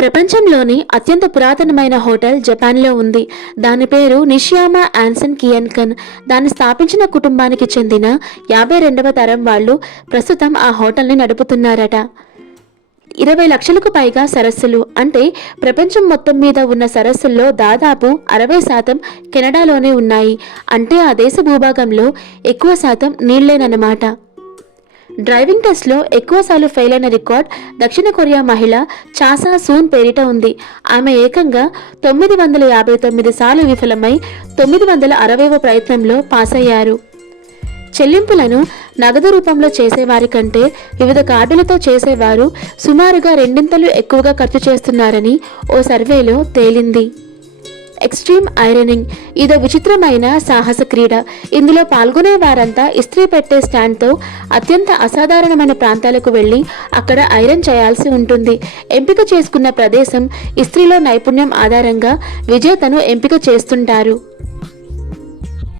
ప్రపంచంలోని అత్యంత పురాతనమైన హోటల్ జపాన్లో ఉంది. దాని పేరు నిషియామా ఆన్సన్ కియన్కన్. దాన్ని స్థాపించిన కుటుంబానికి చెందిన 52వ తరం వాళ్ళు ప్రస్తుతం ఆ హోటల్ని నడుపుతున్నారట. 20 లక్షలకు పైగా సరస్సులు, అంటే ప్రపంచం మొత్తం మీద ఉన్న సరస్సుల్లో దాదాపు 60% కెనడాలోనే ఉన్నాయి. అంటే ఆ దేశ భూభాగంలో ఎక్కువ శాతం నీళ్లేనన్నమాట. డ్రైవింగ్ టెస్ట్లో ఎక్కువసార్లు ఫెయిల్ అయిన రికార్డ్ దక్షిణ కొరియా మహిళ చాసా సూన్ పేరిట ఉంది. ఆమె ఏకంగా 959 సార్లు విఫలమై 960వ ప్రయత్నంలో పాస్ అయ్యారు. చెల్లింపులను నగదు రూపంలో చేసేవారి కంటే వివిధ కార్డులతో చేసేవారు సుమారుగా రెండింతలు ఎక్కువగా ఖర్చు చేస్తున్నారని ఓ సర్వేలో తేలింది. ఎక్స్ట్రీమ్ ఐరనింగ్ ఇదో విచిత్రమైన సాహస క్రీడ. ఇందులో పాల్గొనే వారంతా ఇస్త్రీ పెట్టే స్టాండ్తో అత్యంత అసాధారణమైన ప్రాంతాలకు వెళ్ళి అక్కడ ఐరన్ చేయాల్సి ఉంటుంది. ఎంపిక చేసుకున్న ప్రదేశం, ఇస్త్రీలో నైపుణ్యం ఆధారంగా విజేతను ఎంపిక చేస్తుంటారు.